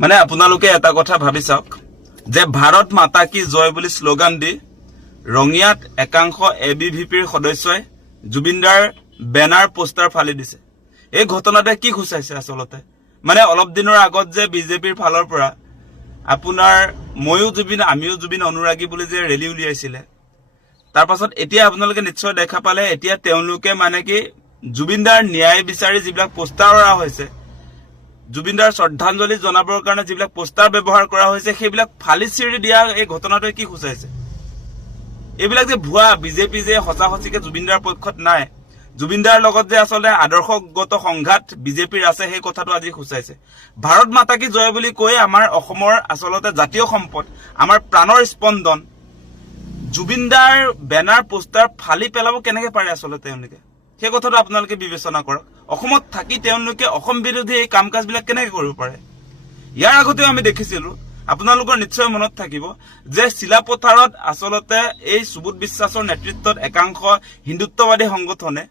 মানে আপোনালোকে এটা কথা ভাবি চাওক যে ভাৰত মাতা কি জয় বুলি স্লোগান দি ৰঙিয়াত একাংশ এবিভিপিৰ সদস্যই জুবিনদাৰ বেনাৰ পোষ্টাৰ ফালি দিছে। এই ঘটনাতে কি খুচাইছে আসলতে মানে অলপ দিনৰ আগত যে বিজেপিৰ ফালৰ পৰা আপোনাৰ ময়ো জুবিন আমিও জুবিন অনুৰাগী বুলি যে ৰেলী উলিয়াইছিলে তাৰ পাছত এতিয়া আপোনালোকে নিশ্চয় দেখা পালে এতিয়া তেওঁলোকে মানে কি জুবিনদাৰ ন্যায় বিচাৰি যিবিলাক পোষ্টাৰ কৰা হৈছে জুবিনদাৰ শ্ৰদ্ধাঞ্জলি জনাবৰ কাৰণে যিবিলাক পোষ্টাৰ ব্যৱহাৰ কৰা হৈছে সেইবিলাক ফালি চিৰি দিয়া এই ঘটনাটোৱে কি খুচাইছে এইবিলাক যে ভুৱা বিজেপি যে সঁচা সঁচিকে জুবিনদাৰ পক্ষত নাই জুবিনদাৰ লগত যে আসলে আদৰ্শগত সংঘাত বিজেপিৰ আছে সেই কথাটো আজি খুচাইছে। ভাৰত মাতা কি জয় বুলি কৈ আমাৰ অসমৰ আসলতে জাতীয় সম্পদ আমাৰ প্ৰাণৰ স্পন্দন জুবিনদাৰ বেনাৰ পোষ্টাৰ ফালি পেলাব কেনেকৈ পাৰে আসলতে তেওঁলোকে সেই কথাটো আপোনালোকে বিবেচনা কৰক। অসমত থাকি তেওঁলোকে অসম বিৰোধী এই কাম কাজবিলাক কেনেকৈ কৰিব পাৰে। ইয়াৰ আগতেও আমি দেখিছিলো আপোনালোকৰ নিশ্চয় মনত থাকিব যে চিলাপথাৰত আসলতে এই সুবোধ বিশ্বাসৰ নেতৃত্বত একাংশ হিন্দুত্ববাদী সংগঠনে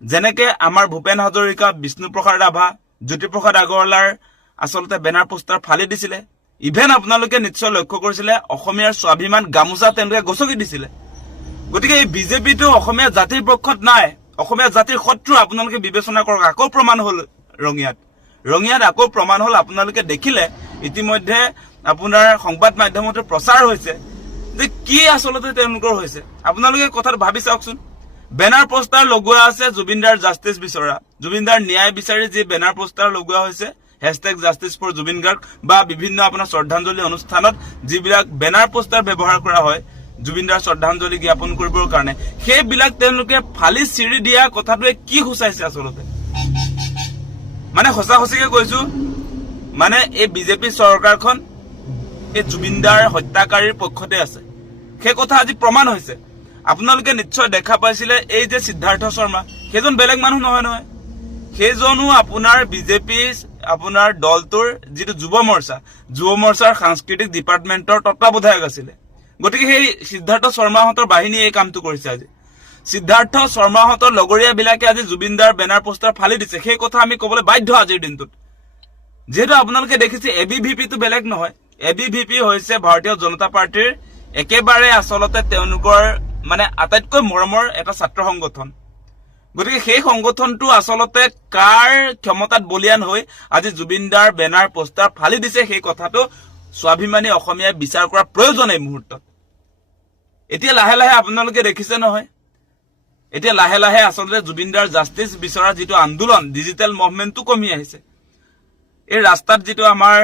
যেনেকে আমাৰ ভূপেন হাজৰিকা বিষ্ণুপ্ৰসাদ ৰাভা জ্যোতিপ্ৰসাদ আগৰৱালাৰ আসলতে বেনাৰ পোষ্টাৰ ফালি দিছিলে ইভেন আপোনালোকে নিশ্চয় লক্ষ্য কৰিছিলে অসমীয়াৰ স্বাভিমান গামোচা তেওঁলোকে গছকি দিছিলে। গতিকে এই বিজেপিটো অসমীয়া জাতিৰ পক্ষত নাই অসমীয়া জাতিৰ শত্ৰু আপোনালোকে বিবেচনা কৰক। আকৌ প্ৰমাণ হল ৰঙিয়াত আকৌ প্ৰমাণ হল আপোনালোকে দেখিলে ইতিমধ্যে আপোনাৰ সংবাদ মাধ্যমতো প্ৰচাৰ হৈছে যে কি আসলতে তেওঁলোকৰ হৈছে। আপোনালোকে কথাটো ভাবি চাওকচোন বেনাৰ পোষ্টাৰ লগোৱা আছে জুবিনদাৰ জাষ্টিছ বিচৰা জুবিনদাৰ ন্যায় বিচাৰি যি বেনাৰ পোষ্টাৰ লগোৱা হৈছে #justice4Jubin Garg বা বিভিন্ন আপোনাৰ শ্ৰদ্ধাঞ্জলি অনুষ্ঠানত যিবিলাক বেনাৰ পোষ্টাৰ ব্যৱহাৰ কৰা হয় জুবিনদাৰ শ্ৰদ্ধাঞ্জলি জ্ঞাপন কৰিবৰ কাৰণে সেইবিলাক তেওঁলোকে ফালি চিৰি দিয়া কথাটোৱে কি খুচাইছে আসলতে মানে সঁচা সঁচিকে কৈছো মানে এই বিজেপি চৰকাৰখন এই জুবিনদাৰ হত্যাকাৰীৰ পক্ষতে আছে সেই কথা আজি প্ৰমাণ হৈছে। আপোনালোকে নিশ্চয় দেখা পাইছিলে এই যে সিদ্ধাৰ্থ শৰ্মা সেইজন বেলেগ মানুহ নহয় সেইজনো আপোনাৰ বিজেপি আপোনাৰ দলটোৰ যিটো যুৱ মৰ্চাৰ সাংস্কৃতিক ডিপাৰ্টমেণ্টৰ তত্ত্বাৱধায়ক আছিলে। গতিকে সেই সিদ্ধাৰ্থ শৰ্মাহঁতৰ বাহিনী এই কামটো কৰিছে। আজি সিদ্ধাৰ্থ শৰ্মাহঁতৰ লগৰীয়া বিলাকে আজি জুবিনদাৰ বেনাৰ পোষ্টাৰ ফালি দিছে সেই কথা আমি কবলৈ বাধ্য আজিৰ দিনটোত যেহেতু আপোনালোকে দেখিছে এবিভিপিটো বেলেগ নহয় এবিভিপি হৈছে ভাৰতীয় জনতা পাৰ্টিৰ একেবাৰে আসলতে তেওঁলোকৰ মানে আটাইতকৈ মৰমৰ এটা ছাত্ৰ সংগঠন। গতিকে সেই সংগঠনটো আসলতে কাৰ ক্ষমতাত বলিয়ান হৈ আজি জুবিনদাৰ বেনাৰ পোষ্টাৰ ফালি দিছে সেই কথাটো স্বাভিমানী অসমীয়াই বিচাৰ কৰা প্ৰয়োজন এই মুহূৰ্তত। এতিয়া লাহে লাহে আপোনালোকে দেখিছে নহয় এতিয়া লাহে লাহে আসলতে জুবিনদাৰ জাষ্টিছ বিচৰা যিটো আন্দোলন ডিজিটেল মুভমেণ্টটো কমি আহিছে। এই ৰাস্তাত যিটো আমাৰ